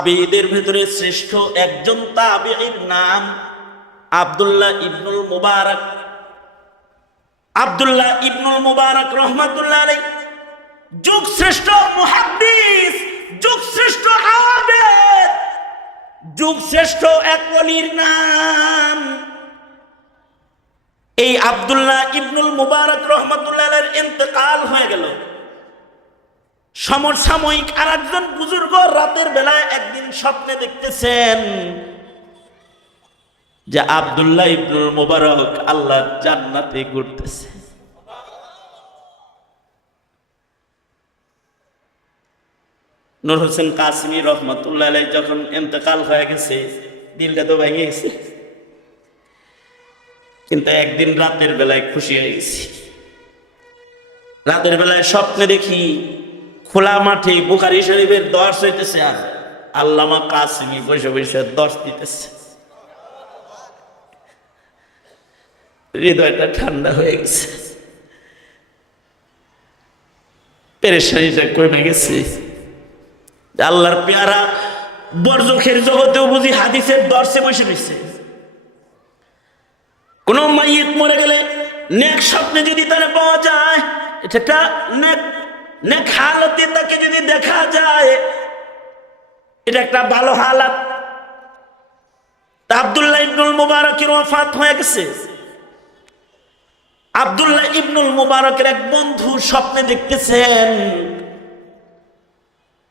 তাবিঈদের ভিতরে শ্রেষ্ঠ একজন তাবিঈর নাম আব্দুল্লাহ ইবনুল মুবারক। আব্দুল্লাহ ইবনুল মুবারক রহমাতুল্লাহ আলাইহি যুগ শ্রেষ্ঠ মুহাদ্দিস, যুগ শ্রেষ্ঠ আবেদ, যুগ শ্রেষ্ঠ এক ওলির নাম। এই আব্দুল্লাহ ইবনুল মুবারক রহমাতুল্লাহ আলাইহির ইন্তেকাল হয়ে গেল। সমসাময়িক আর একজন বুজুর্গ রাতের বেলায় একদিন স্বপ্নে দেখতেছেন যে আব্দুল্লাহ ইবনুল মুবারক আল্লাহর জান্নাতে ঘুরতেছে। নূর হোসেন কাসেমী রহমাতুল্লাহ আলাইহি যখন ইন্তেকাল হয়ে গেছে, দিলটা তো ভেঙে গেছে, কিন্তু একদিন রাতের বেলায় খুশি হয়ে গেছি। রাতের বেলায় স্বপ্নে দেখি খোলা মাঠে বুখারী শরীফের দর্শ হইতেছে, আর আল্লামা কাসেমী বসে বসে দর্শ দিতেছে। হৃদয়টা ঠান্ডা হয়ে গেছে, পেরেশানিটা কমে গেছে। আল্লাহর পেয়ারা বরজখের জগতেও বুঝি হাদিসের দর্শে বসে রয়েছে। কোন মাইয়িত মরে গেলে নেক স্বপ্নে যদি তারা পাওয়া যায়, এটা একটা নেক হালতে তাকে যদি দেখা যায়, এটা একটা ভালো হালাত। আব্দুল্লাহ ইবনুল মুবারকের ওয়াফাত হয়ে গেছে। আব্দুল্লাহ ইবনুল মুবারকের এক বন্ধু স্বপ্নে দেখতেছেন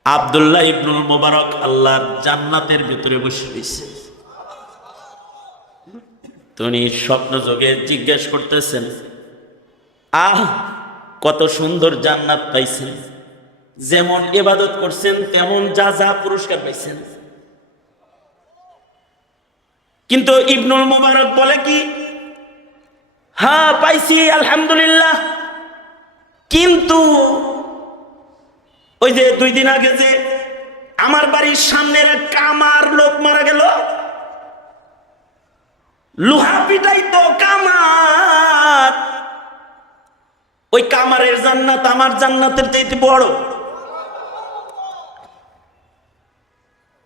আব্দুল্লাহ ইবনুল মুবারক আল্লাহর জান্নাতের ভিতরে বসে রয়েছে। তিনি স্বপ্ন যোগে জিজ্ঞেস করতেছেন, কত সুন্দর জান্নাত পাইছেন, যেমন ইবাদত করছেন তেমন যা যা পুরস্কার পাইছেন। কিন্তু ইবনুল মুবারক বলে কি, হ্যাঁ পাইছি আলহামদুলিল্লাহ, কিন্তু ওই যে 2 দিন আগে যে আমার বাড়ির সামনের কামার লোক মারা গেল, লোহা পিটাই তো কামার, ওই কামারের জান্নাত আমার জান্নাতের চাইতে বড়।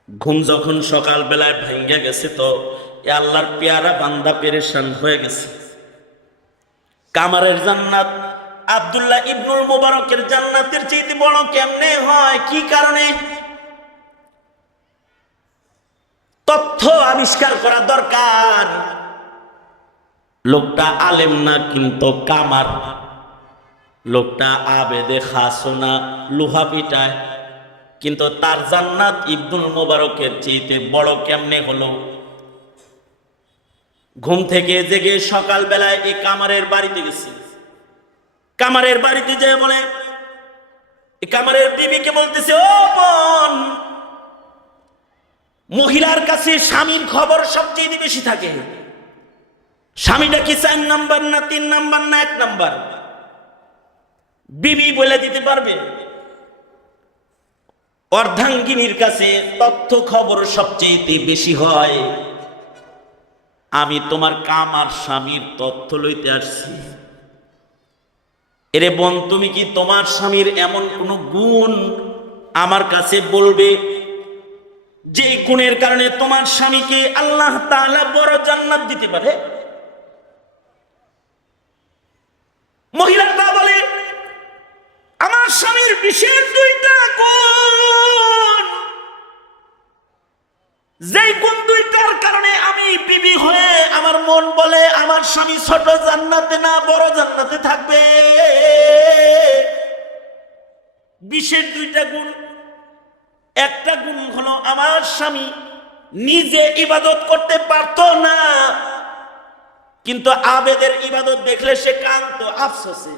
ঘুম যখন সকাল বেলায় ভেঙে গেছে, তো আল্লাহর পেয়ারা বান্দা পেরেশান হয়ে গেছে। কামারের জান্নাত আব্দুল্লাহ ইবনুল মুবারকের জান্নাতের চাইতে বড় কেমনে হয়, কি কারণে? তথ্য আবিষ্কার করা দরকার। লোকটা আলেম না কিন্তু কামার, লোকটা আবেদে খাসো না, লোহা পিটায়, কিন্তু তার জান্নাত ইবনুল মুবারকের চাইতে বড় কেমনে হলো? ঘুম থেকে জেগে সকাল বেলায় এই কামারের বাড়িতে গেছে। কামারের বাড়িতে যেয়ে বলে, এই কামারের বিবিকে বলতেছে, ও বোন, মহিলার কাছে স্বামীর খবর সবচেয়ে বেশি থাকে। স্বামীটা কি 4 নাম্বার না 3 নাম্বার না 1 নাম্বার? বিবি বলে দিতে পারবে। অর্ধাঙ্গিনীর কাছে তথ্য খবর সবচেয়ে বেশি হয়। আমি তোমার কামার স্বামীর তথ্য লইতে আসছি। এরে বোন, তুমি কি তোমার স্বামীর এমন কোন গুণ আমার কাছে বলবে যে গুণের কারণে তোমার স্বামীকে আল্লাহ তাআলা বড় জান্নাত দিতে পারে? মহিলাটা বলে, আমার স্বামীর বিশেষ 2টা গুণ, যেই গুণ 2টার কারণে আমি বিবি হয়ে আমার মন বলে আমার স্বামী ছোট জান্নাতে না বড় জান্নাতে থাকবে। বিশেষ 2টা গুণ। একটা গুণ হলো আমার স্বামী নিজে ইবাদত করতে পারতো না, কিন্তু আবেদের ইবাদত দেখলে সে কাঁদতো আফসোসে।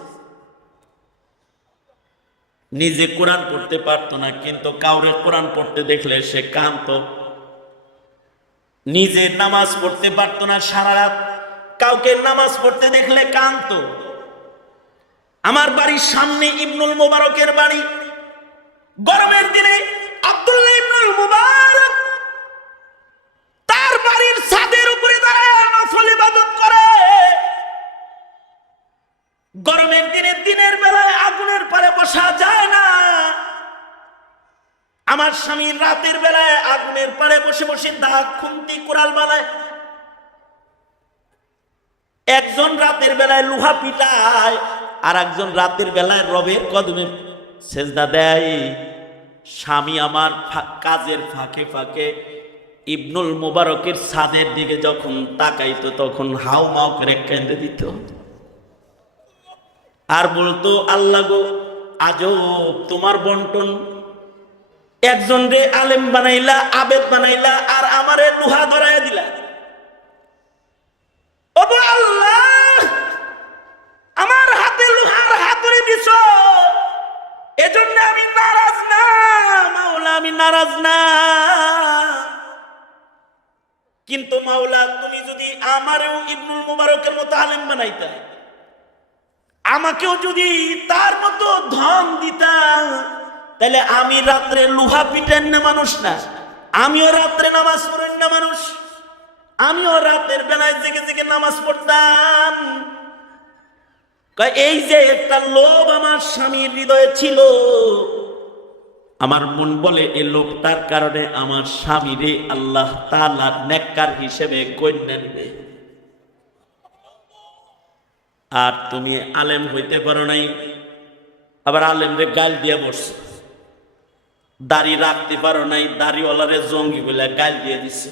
নিজে কোরআন পড়তে পারতো না, কিন্তু কাউরে কোরআন পড়তে দেখলে সে কাঁদতো। নিজে নামাজ পড়তে পারতো না সারা রাত, কাউকে নামাজ পড়তে দেখলে কাঁদতো। আমার বাড়ির সামনে ইবনুল মুবারকের বাড়ি। গরমের দিনে আব্দুল্লাহ ইবনুল মুবারক তার বাড়ির ছাদের উপরে দাঁড়ায় নফল ইবাদত করে। গরমের দিনে দিনের বেলায় আগুনের পারে বসা যায় না। আমার স্বামী রাতের বেলায় বসে বসে দাগ খুন্তি কুড়াল বানায়, একজন রাতের বেলায় লোহা পিটায়, আর একজন রাতের বেলায় রবের কদমে সেজদা দেয়। স্বামী আমার কাজের ফাঁকে ফাঁকে ইবনুল মুবারকের ছাদের দিকে যখন তাকাইতো তখন হাউ মাউ করে কেঁদে দিত আর বলতো, আল্লাহ গো, আজব তোমার বন্টন, একজন রে আলেম বানাইলা, আবেদ বানাইলা, আর আমারে লোহা ধরাইয়া দিলা। ও আল্লাহ, আমার হাতে লোহার হাতুড়ি দিছ, এজন্য আমি নারাজ না মাওলা, আমি নারাজ না। কিন্তু মাওলা, তুমি যদি আমারেও ইবনুল মুবারকের মতো আলেম বানাইতা, আমাকেও যদি তার মতো ধন দিতা, তাহলে আমি রাত্রে লোহা পিটেন না মানুষ না, আমিও রাত্রে নামাজ পড়েন না মানুষ, আমিও রাতের বেলায় জেগে জেগে নামাজ পড়তাম। এই যে একটা লোভ আমার স্বামীর হৃদয়ে ছিল, আমার মন বলে এই লোভটার কারণে আমার স্বামীরে আল্লাহ তাআলা নেককার হিসেবে গণ্য নেবে। আর তুমি আলেম হইতে পারো নাই, আবার আলেমরে গাল দিয়ে বসছো, দাড়ি রাখতে পারো নাই, দাড়িওয়ালারে জঙ্গি বলে গাল দিয়ে দিচ্ছ,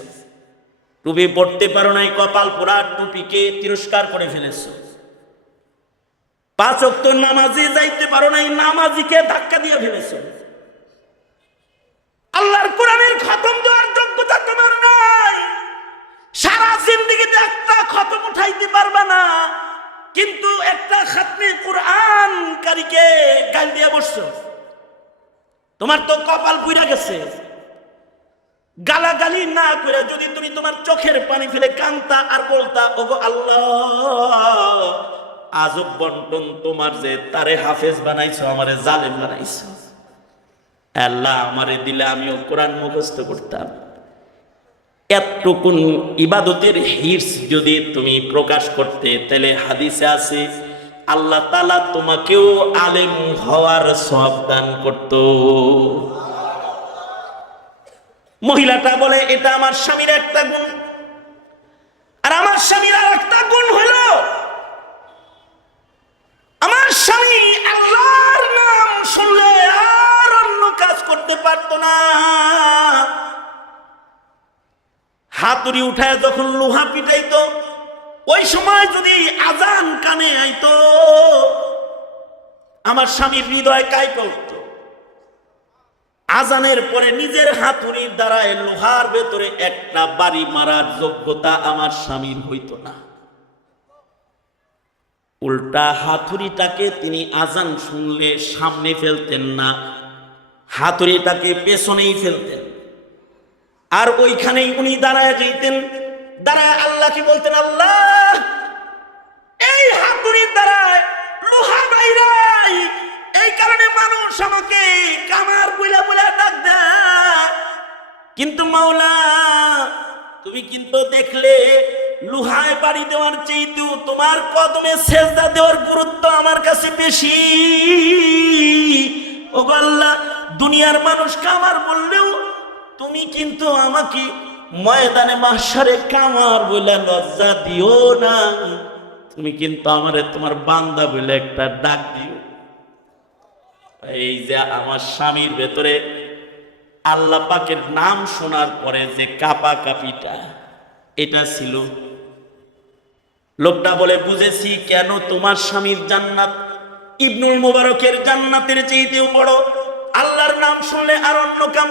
টুপি পড়তে পারো নাই, কপাল পোড়া টুপিকে তিরস্কার করে ফেলেছো, 5 ওয়াক্ত নামাজে যাইতে পারো নাই, নামাজিকে ধাক্কা দিয়ে ফেলেছো, আল্লাহর কোরআনের খতম দেওয়ার যোগ্যতা তোমার নাই, সারা জিন্দেগিতে একটা খতম উঠাইতে পারবা না, কিন্তু একটা খাতমে কোরআন কারীকে গাল দিয়ে বসছো। তোমার তো কপাল পুইরা গেছে। গালাগালি না করে যদি তুমি তোমার চোখের পানি ফেলে কাঁদতা আর বলতা, ওগো আল্লাহ, আজব বন্টন তোমার, যে তারে হাফেজ বানাইছো, আমারে জালেম বানাইছো, আল্লাহ আমারে দিলে আমিও কোরআন মুখস্থ করতাম। এতটুকুন ইবাদতের হির্স যদি তুমি প্রকাশ করতে, তাহলে হাদিসে আছে আল্লাহ তাআলা তোমাকেও আলেম হওয়ার সওয়াব দান করত। মহিলাটা বলে, এটা আমার স্বামীর একটা গুণ, আর আমার স্বামীর আর একটা গুণ হলো, আমার স্বামী আল্লাহর নাম শুনলে আর অন্য কাজ করতে পারতো না। হাতুড়ি উঠায় যখন লোহা পিটাইতো, ওই সময় যদি আজান কানে আইতো, আমার স্বামীর হৃদয় কাঁইপা উঠত। আজানের পরে নিজের হাতুড়ির দ্বারা লোহার ভেতরে একটা বাড়ি মারার যোগ্যতা আমার স্বামীর হইতো না। উল্টা হাতুড়িটাকে তিনি আজান শুনলে সামনে ফেলতেন না, হাতুড়িটাকে পেছনেই ফেলতেন, আর ওইখানেই উনি দাঁড়ায় যেতেন। দাঁড়ায় আল্লাহ কি বলতেন, আল্লাহ, এই হাতুড়ির দ্বারায় লোহা বাইরাই, এই কারণে মানুষ আমাকে কামার বইলা বইলা ডাক দেয়, কিন্তু মাওলা তুমি কিন্তু দেখলে লোহায় বাড়ি দেওয়ার চাইতেও তোমার কদমে সেজদা দেওয়ার গুরুত্ব আমার কাছে বেশি। ওগো আল্লাহ, দুনিয়ার মানুষ কামার বললেও তুমি কিন্তু আমাকে ময়দানে মাহশারে কামার বলে লজ্জা দিও না, তুমি কিন্তু আমারে তোমার বান্দা বলে একটা ডাক দিও। এই যে আমার স্বামীর ভেতরে আল্লাহ পাকের নাম শোনার পরে যে কাপা কাপিটা, এটা ছিল। লোকটা বলে, বুঝেছি কেন তোমার স্বামীর জান্নাত ইবনুল মুবারকের জান্নাতের চাইতেও বড়। আল্লাহর নাম শুনলে আর অন্য কাম